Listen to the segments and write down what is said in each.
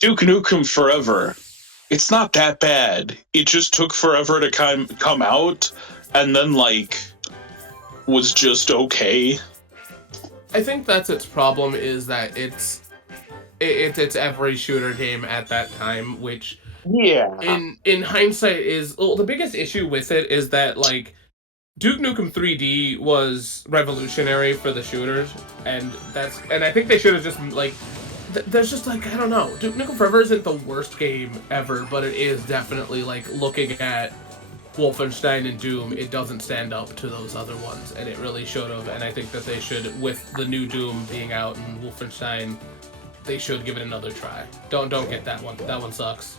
Duke Nukem Forever. It's not that bad. It just took forever to come out, and then was just okay. I think that's its problem, is that it's every shooter game at that time, which Yeah. in hindsight is, well, the biggest issue with it is that Duke Nukem 3D was revolutionary for the shooters, and I think they should have just there's just I don't know. Duke Nukem Forever isn't the worst game ever, but it is definitely looking at Wolfenstein and Doom, it doesn't stand up to those other ones, and it really should have. And I think that they should, with the new Doom being out and Wolfenstein, they should give it another try. Don't get that one. That one sucks.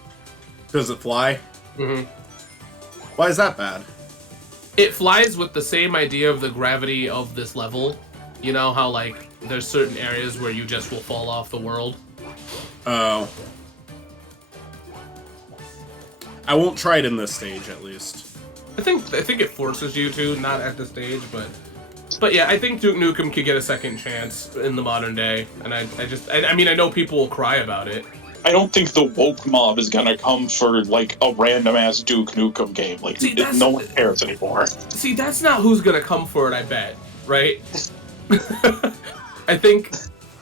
Does it fly? Mm-hmm. Why is that bad? It flies with the same idea of the gravity of this level. You know how there's certain areas where you just will fall off the world. Oh. I won't try it in this stage, at least. I think it forces you to, not at this stage, but yeah, I think Duke Nukem could get a second chance in the modern day, and I mean, I know people will cry about it. I don't think the woke mob is gonna come for a random ass Duke Nukem game. No one cares anymore. See, that's not who's gonna come for it. I bet, right? I think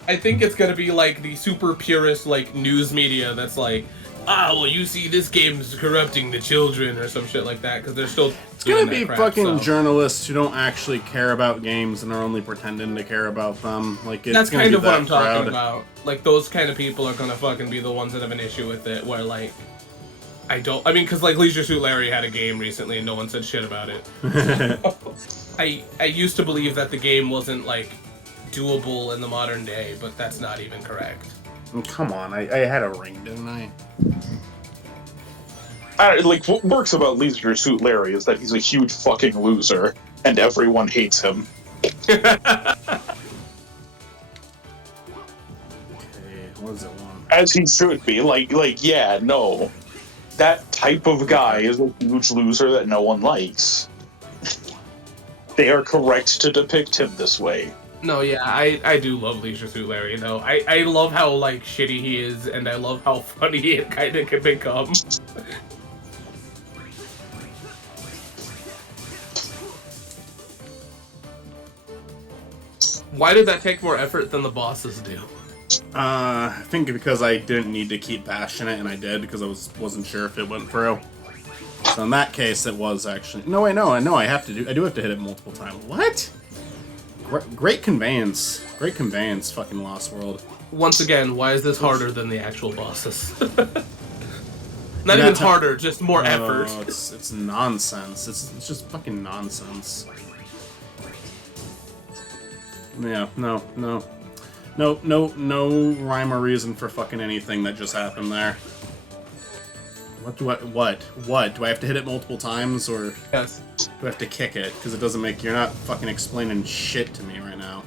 it's gonna be the super purist news media that's well, you see, this game's corrupting the children or some shit like that, because they're still. It's gonna be fucking journalists who don't actually care about games and are only pretending to care about them. That's kind of what I'm talking about. Those kind of people are gonna fucking be the ones that have an issue with it. Where because Leisure Suit Larry had a game recently and no one said shit about it. I used to believe that the game wasn't doable in the modern day, but that's not even correct. Come on, I had a ring, didn't I? What works about Leisure Suit Larry is that he's a huge fucking loser, and everyone hates him. Okay, what does it want? As he should be. Yeah, no. That type of guy is a huge loser that no one likes. They are correct to depict him this way. No, yeah, I do love Leisure Suit Larry, though. I love how, shitty he is, and I love how funny it kind of can become. Why did that take more effort than the bosses do? I think because I didn't need to keep bashing it, and I did, because I wasn't sure if it went through. So in that case, it was actually... No, I know, I do have to hit it multiple times. What? Great conveyance. Great conveyance, fucking Lost World. Once again, why is this harder than the actual bosses? Not even harder, just more effort. It's nonsense. It's just fucking nonsense. Yeah, no rhyme or reason for fucking anything that just happened there. What? Do I have to hit it multiple times, or yes? Do I have to kick it? Because it doesn't make... You're not fucking explaining shit to me right now.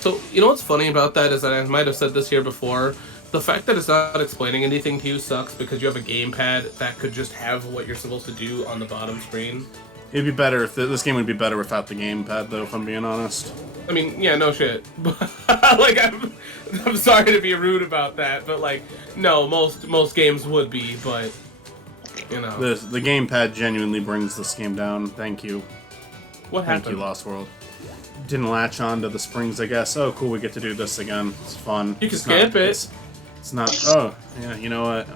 So, you know what's funny about that is that I might have said this here before. The fact that it's not explaining anything to you sucks, because you have a gamepad that could just have what you're supposed to do on the bottom screen. It'd be better if... This game would be better without the gamepad, though, if I'm being honest. I mean, yeah, no shit. I'm sorry to be rude about that, but no, most games would be, but you know. The gamepad genuinely brings this game down. Thank you. What happened? Thank you, Lost World. Didn't latch on to the springs, I guess. Oh, cool, we get to do this again. It's fun. You can skip it. It's not... Oh, yeah, you know what?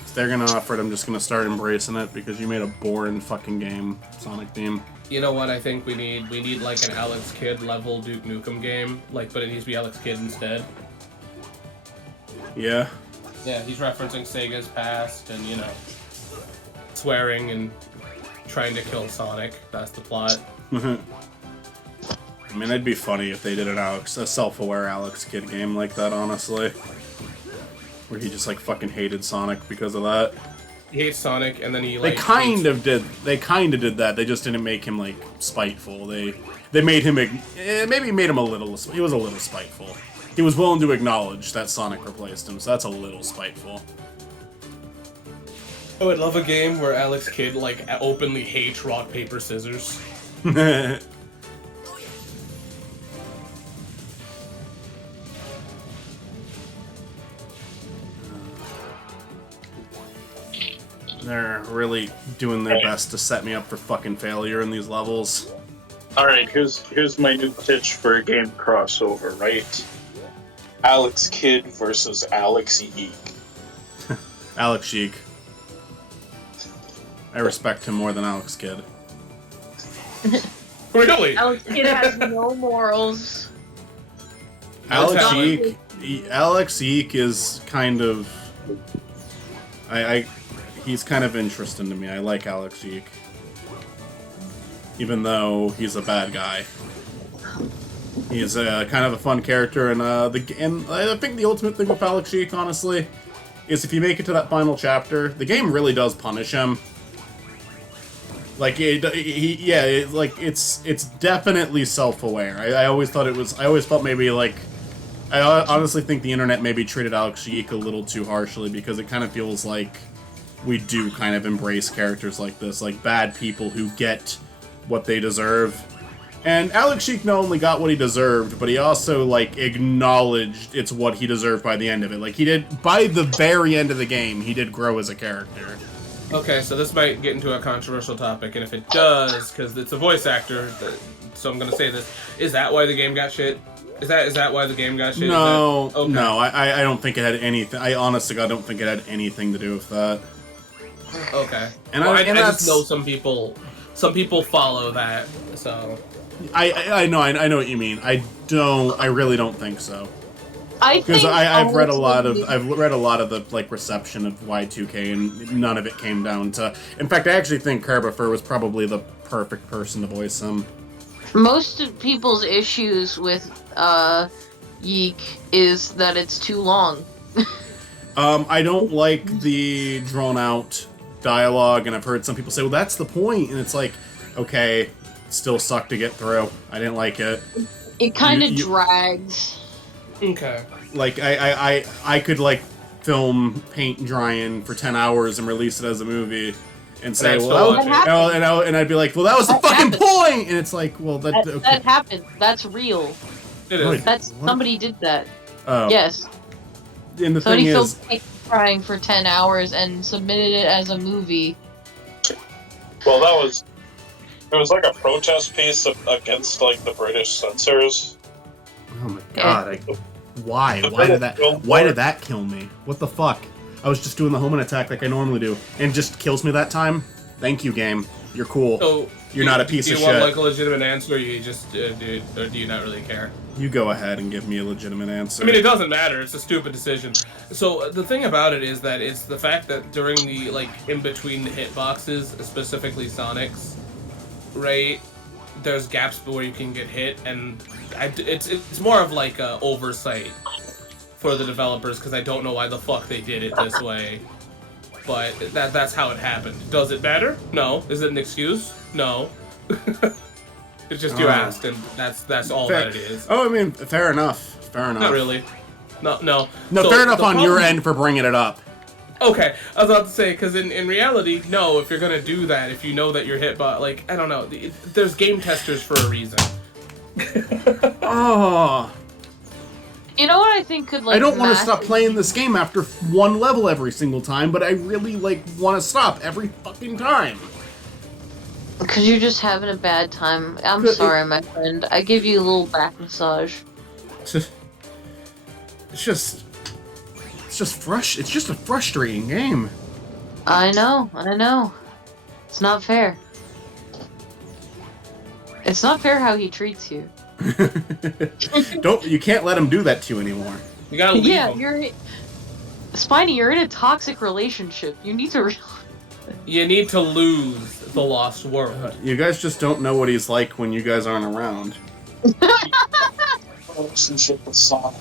If they're gonna offer it, I'm just gonna start embracing it, because you made a boring fucking game, Sonic theme. You know what I think we need? We need an Alex Kidd level Duke Nukem game, but it needs to be Alex Kidd instead. Yeah. Yeah, he's referencing Sega's past and, swearing and trying to kill Sonic. That's the plot. I mean, it'd be funny if they did a self-aware Alex Kidd game like that, honestly. Where he just, fucking hated Sonic because of that. He hates Sonic, and then he, They kind of did that, they just didn't make him, spiteful. They made him... maybe made him a little... He was a little spiteful. He was willing to acknowledge that Sonic replaced him, so that's a little spiteful. I would love a game where Alex Kidd, openly hates rock, paper, scissors. They're really doing their best to set me up for fucking failure in these levels. All right, here's my new pitch for a game crossover, right? Alex Kidd versus Alex Yeek. Alex Sheik. I respect him more than Alex Kidd. Really? Alex Kidd has no morals. Alex Alex Yeek is kind of... he's kind of interesting to me. I like Alex Yeek. Even though he's a bad guy. He's kind of a fun character, and I think the ultimate thing with Alex Yeek, honestly, is if you make it to that final chapter, the game really does punish him. Like, it's definitely self-aware. I always thought it was, I always felt maybe, like, I honestly think the internet maybe treated Alex Yeek a little too harshly, because it kind of feels like we do kind of embrace characters like this, like bad people who get what they deserve. And Alex Sheik not only got what he deserved, but he also, like, acknowledged it's what he deserved by the end of it. Like, he did, by the very end of the game, he did grow as a character. Okay, so this might get into a controversial topic, and if it does, because it's a voice actor, so I'm gonna say this, is that why the game got shit? Is that why the game got shit? No, okay. No, I don't think it had anything, I honestly don't think it had anything to do with that. Okay. And well, I that's, just know some people follow that, so... I know what you mean. I really don't think so. Because I've read a lot of the, like, reception of Y2K, and none of it came down to. In fact, I actually think Carbifer was probably the perfect person to voice him. most of people's issues with Yeek is that it's too long. I don't like the drawn out dialogue, and I've heard some people say, "Well, that's the point," and it's like, okay. Still sucked to get through. I didn't like it. It kind of drags. Okay. Like, I could, like, film paint drying for 10 hours and release it as a movie and say, and I'd be like, well, that was the fucking point! And it's like, well, that happened. That's real. It is. Somebody did that. Oh. Yes. And the Somebody thing is... filmed paint drying for 10 hours and submitted it as a movie. Well, it was like a protest piece against, like, the British censors. Oh my god, why? Why did that kill me? What the fuck? I was just doing the homing attack like I normally do, and it just kills me that time? Thank you, game. You're cool. So, You're not a piece of shit. Do you want, like, a legitimate answer, or you just, or do you not really care? You go ahead and give me a legitimate answer. I mean, it doesn't matter. It's a stupid decision. So, the thing about it is that it's the fact that during the, like, in between the hitboxes, specifically Sonic's, right, there's gaps where you can get hit, and it's more of like a oversight for the developers, because I don't know why the fuck they did it this way, but that's how it happened. Does it matter? No. Is it an excuse? No. It's just you asked, and that's all that it is. Oh, I mean, fair enough. Not really. No. No, So fair enough on your problem- end for bringing it up. Okay, I was about to say, because in reality, no, if you're gonna do that, if you know that you're hit by, like, I don't know, there's game testers for a reason. Oh. You know what I think could, like, I don't want to stop playing this game after one level every single time, but I really, like, want to stop every fucking time. Because you're just having a bad time. I'm sorry, my friend. I give you a little back massage. It's just a frustrating game. I know. It's not fair. It's not fair how he treats you. You can't let him do that to you anymore. You gotta leave him. Spiny, you're in a toxic relationship. You need to You need to lose the lost world. You guys just don't know what he's like when you guys aren't around. Relationship with Sonic.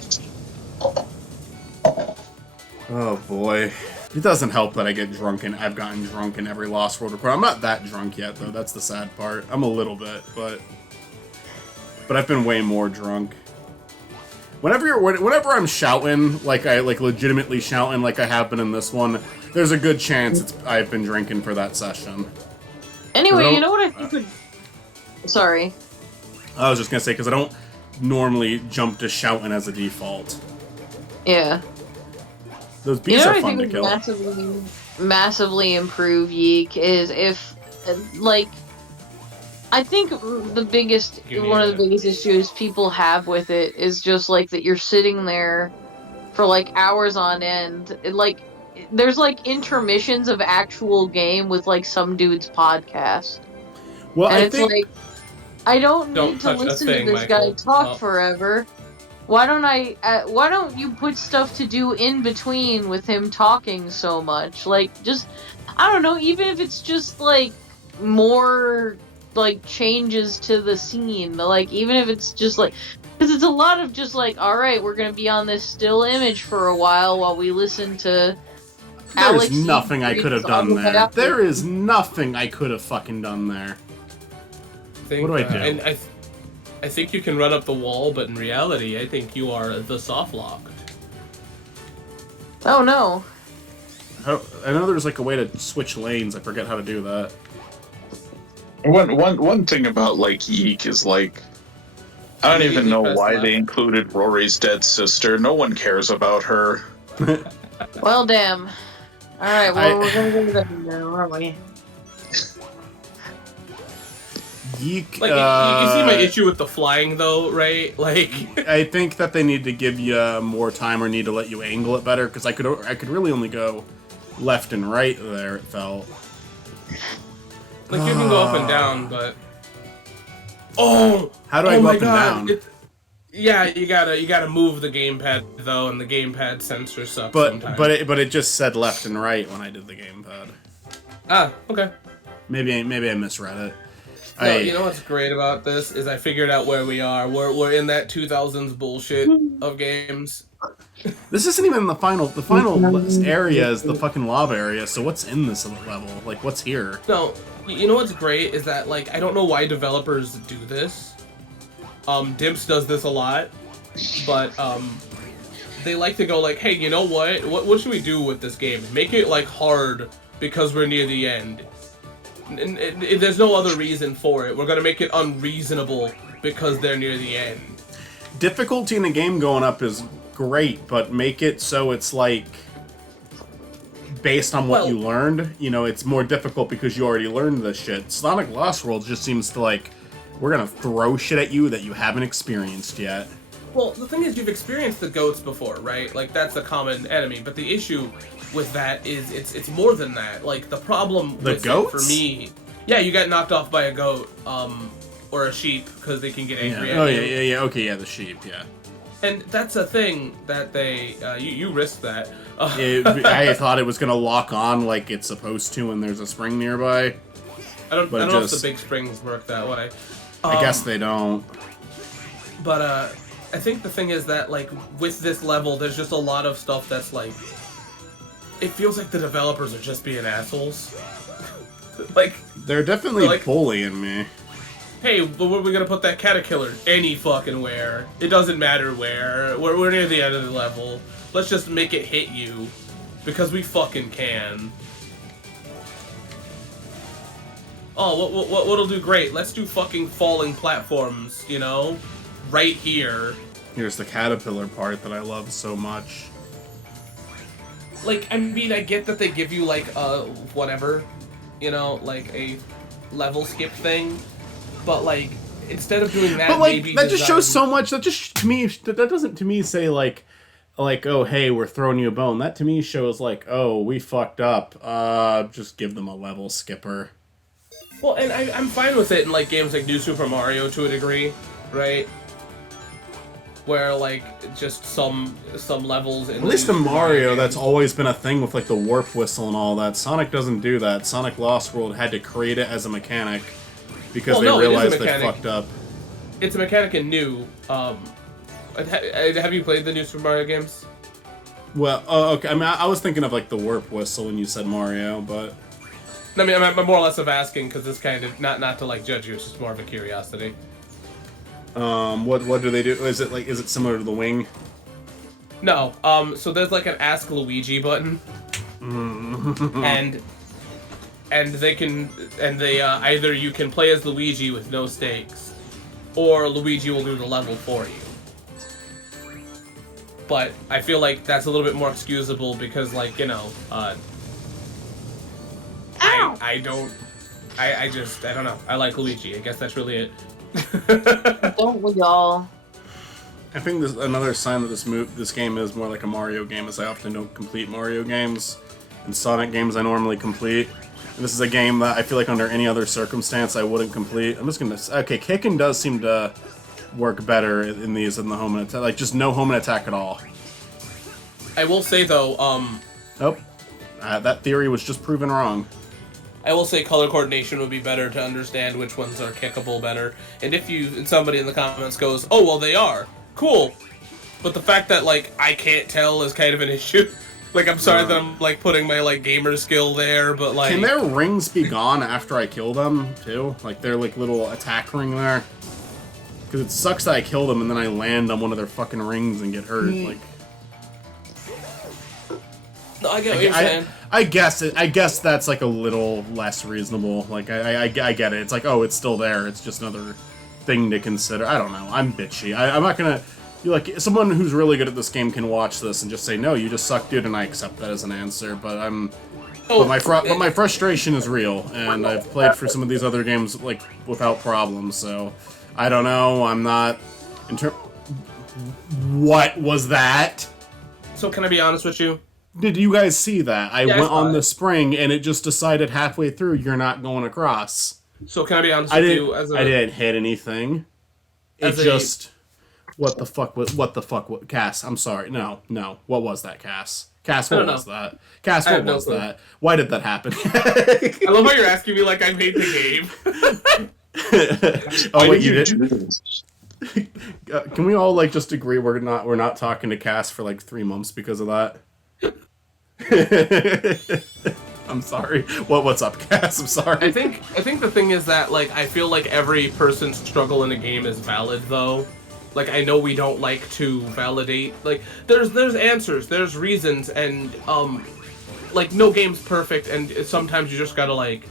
Oh boy. It doesn't help that I've gotten drunk in every Lost World record. I'm not that drunk yet, though. That's the sad part. I'm a little bit, but I've been way more drunk. Whenever I'm shouting, like I legitimately shouting like I have been in this one, there's a good chance I've been drinking for that session. Anyway, you know what I think would... Sorry. I was just gonna say, because I don't normally jump to shouting as a default. Yeah. Those bees are fun to would kill. massively improve Yeek is if, like, I think the biggest, one of the biggest issues people have with it is just, like, that you're sitting there for, like, hours on end. There's, like, intermissions of actual game with, like, some dude's podcast. Well, And I it's think like, I don't Don't need to touch a listen to thing, this guy Michael. talk Oh. forever. Why don't you put stuff to do in between with him talking so much? Like, just, I don't know, even if it's just, like, more, like, changes to the scene. Like, even if it's just, like, because it's a lot of just, like, alright, we're gonna be on this still image for a while we listen to there's Alex nothing I could have Siegfried's done there. autobiography. There is nothing I could have fucking done there. Think, What do I do? And I think you can run up the wall, but in reality, I think you are the soft locked. Oh no. I know there's like a way to switch lanes. I forget how to do that. One thing about like Yeek is like I don't even know Press why left. they included Rory's dead sister. No one cares about her. Well, damn. Alright, well, we're gonna go to that now, aren't we? Yeek. Like, you see my issue with the flying, though, right? Like, I think that they need to give you more time or need to let you angle it better because I could really only go left and right there. It felt. like you can go up and down, but oh, How do I oh go my up and God. down? Yeah, you gotta move the gamepad though, and the gamepad sensor sucks But sometimes. but it just said left and right when I did the gamepad. Okay. Maybe I misread it. No, you know what's great about this is I figured out where we are. We're in that 2000s bullshit of games. This isn't even the final area is the fucking lava area. So what's in this level? Like what's here? No, you know what's great is that like I don't know why developers do this. Dimps does this a lot, but they like to go like, hey, you know what should we do with this game? Make it like hard because we're near the end. And there's no other reason for it. We're gonna make it unreasonable because they're near the end. Difficulty in a game going up is great, but make it so it's like based on what you learned. You know, it's more difficult because you already learned this shit. Sonic Lost World just seems to like we're gonna throw shit at you that you haven't experienced yet. Well, the thing is, you've experienced the goats before, right? Like that's a common enemy. But the issue with that is it's more than that. Like the problem with goats? it for me, yeah, you got knocked off by a goat, or a sheep because they can get angry Yeah. Oh at you. yeah. Okay, yeah, the sheep. Yeah. And that's a thing that they you risked that. I thought it was gonna lock on like it's supposed to when there's a spring nearby. I don't but know if just- the big springs work that way. I guess they don't. But I think the thing is that like with this level, there's just a lot of stuff that's like, it feels like the developers are just being assholes. Like They're definitely like- bullying me. hey, but where are we gonna put that caterpillar? Any fucking where. It doesn't matter where. We're near the end of the level. Let's just make it hit you. Because we fucking can. Oh, what'll do great? Let's do fucking falling platforms, you know? Right here. Here's the caterpillar part that I love so much. Like, I mean, I get that they give you, like, whatever, you know, like a level skip thing. But, like, instead of doing that, But like maybe that just shows design- so much. That just to me that doesn't to me say like oh hey we're throwing you a bone. That to me shows like oh we fucked up. Just give them a level skipper. Well, and I'm fine with it in, like, games like New Super Mario to a degree, right? Where, like, just some levels in At least in New Super Mario, games- that's always been a thing with like the warp whistle and all that. Sonic doesn't do that. Sonic Lost World had to create it as a mechanic because Well, they no, it is a realized they mechanic. fucked up. It's a mechanic in New. Have you played the New Super Mario games? Well, okay. I mean, I was thinking of like the warp whistle when you said Mario, but I mean, I'm more or less of asking because it's kind of not to like judge you. It's just more of a curiosity. what do they do? Is it similar to the wing? No. So there's like an Ask Luigi button, and they either you can play as Luigi with no stakes, or Luigi will do the level for you. But I feel like that's a little bit more excusable because, like, you know, I don't know. I like Luigi. I guess that's really it. Don't we all? I think this another sign that this game is more like a Mario game, is I often don't complete Mario games, and Sonic games I normally complete. And this is a game that I feel like under any other circumstance I wouldn't complete. I'm just gonna okay, kicking does seem to work better in these than the home and attack, like just no home and attack at all. I will say though, that theory was just proven wrong. I will say color coordination would be better to understand which ones are kickable better. And if somebody in the comments goes, "Oh well, they are cool," but the fact that like I can't tell is kind of an issue. Like I'm sorry that I'm like putting my like gamer skill there, but like can their rings be gone after I kill them too? Like their like little attack ring there. Because it sucks that I kill them and then I land on one of their fucking rings and get hurt. Like. No, I get what you're saying. I guess that's like a little less reasonable. Like I get it. It's like, oh, it's still there. It's just another thing to consider. I don't know. I'm bitchy. I'm not gonna. Like someone who's really good at this game can watch this and just say, no, you just suck, dude, and I accept that as an answer. But but my frustration is real, and I've played for some of these other games like without problems. So I don't know. I'm not. What was that? So can I be honest with you? Did you guys see that? I went on the spring and it just decided halfway through you're not going across. So can I be honest with you? I didn't hit anything. It just what the fuck Cass, I'm sorry. No. What was that, Cass? Cass, what was that? Cass, what was that? Why did that happen? I love how you're asking me like I made the game. Oh wait, you did? Can we all like just agree we're not talking to Cass for like 3 months because of that? I'm sorry. What's up, Cass? I'm sorry. I think the thing is that like I feel like every person's struggle in a game is valid though. Like I know we don't like to validate like there's answers, there's reasons, and like no game's perfect, and sometimes you just gotta like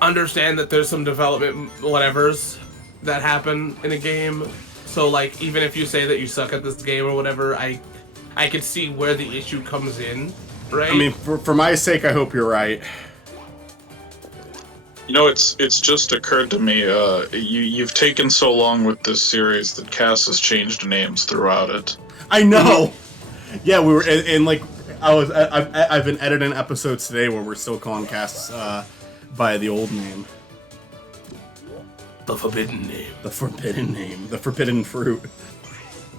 understand that there's some development whatevers that happen in a game. So like even if you say that you suck at this game or whatever, I could see where the issue comes in, right? I mean, for my sake, I hope you're right. You know, it's just occurred to me, you've taken so long with this series that Cass has changed names throughout it. I know! Yeah, we were, and like, I've been editing episodes today where we're still calling Cass, by the old name. The forbidden name. The forbidden name. The forbidden fruit.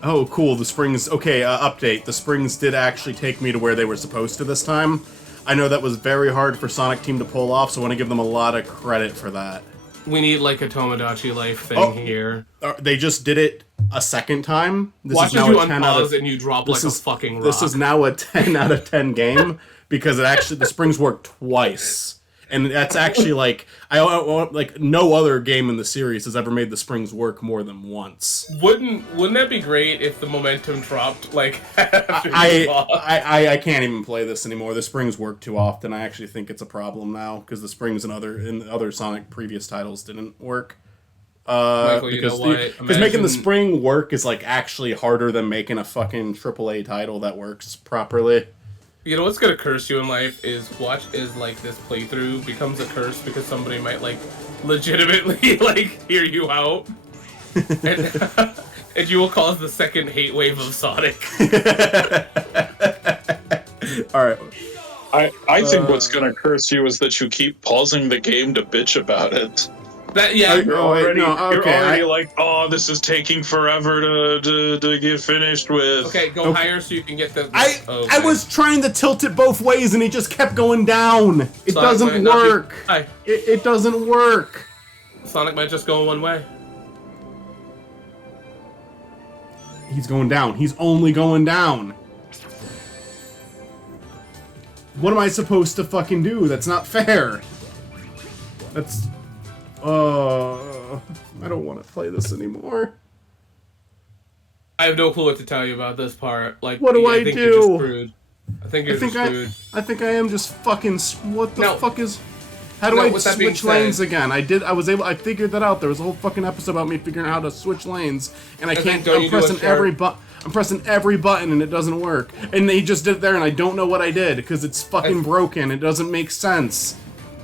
Oh, cool, the springs... Okay, update. The springs did actually take me to where they were supposed to this time. I know that was very hard for Sonic Team to pull off, so I want to give them a lot of credit for that. We need, like, a Tomodachi Life thing here. They just did it a second time. Watch as you unpause and you drop, like, a fucking rock. This is now a 10 out of 10 game, because the springs work twice. And that's actually like no other game in the series has ever made the springs work more than once. Wouldn't that be great if the momentum dropped like after I can't even play this anymore. The springs work too often. I actually think it's a problem now because the springs in other Sonic previous titles didn't work. Michael, because because making the spring work is like actually harder than making a fucking AAA title that works properly. You know what's gonna curse you in life is like this playthrough becomes a curse because somebody might like legitimately like hear you out, and you will cause the second hate wave of Sonic. All right. I think what's gonna curse you is that you keep pausing the game to bitch about it. You're already like, oh, this is taking forever to get finished with. Okay, go higher so you can get the. I was trying to tilt it both ways and it just kept going down. It doesn't work. It doesn't work. Sonic might just go one way. He's going down. He's only going down. What am I supposed to fucking do? That's not fair. That's... I don't want to play this anymore. I have no clue what to tell you about this part. Like, what do I think do? You're just screwed. I think you're just screwed. I think I am just fucking... What the fuck is... How do I switch lanes again? I figured that out. There was a whole fucking episode about me figuring out how to switch lanes, and I'm pressing every button and it doesn't work. And he just did it there and I don't know what I did, because it's fucking broken. It doesn't make sense.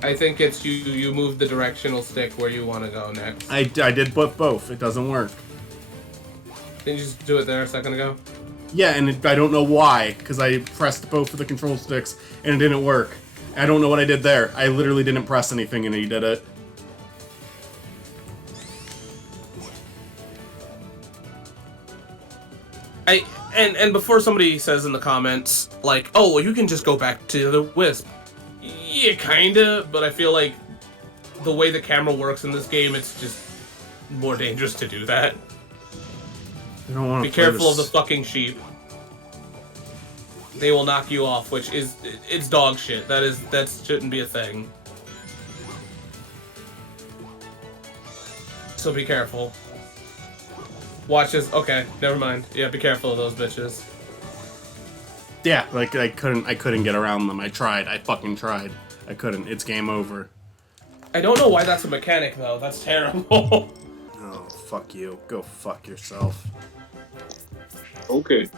I think it's you move the directional stick where you want to go next. I did both. It doesn't work. Didn't you just do it there a second ago? Yeah, and I don't know why, because I pressed both of the control sticks and it didn't work. I don't know what I did there. I literally didn't press anything and he did it. And before somebody says in the comments, like, oh, well, you can just go back to the Wisp. Yeah, kinda, but I feel like the way the camera works in this game, it's just more dangerous to do that. I don't want to Be careful of the fucking sheep. They will knock you off, which is, it's dog shit. That shouldn't be a thing. So be careful. Watch this. Okay, never mind. Yeah, be careful of those bitches. Yeah, like I couldn't get around them. I tried. I fucking tried. I couldn't. It's game over. I don't know why that's a mechanic though. That's terrible. Oh, fuck you. Go fuck yourself. Okay.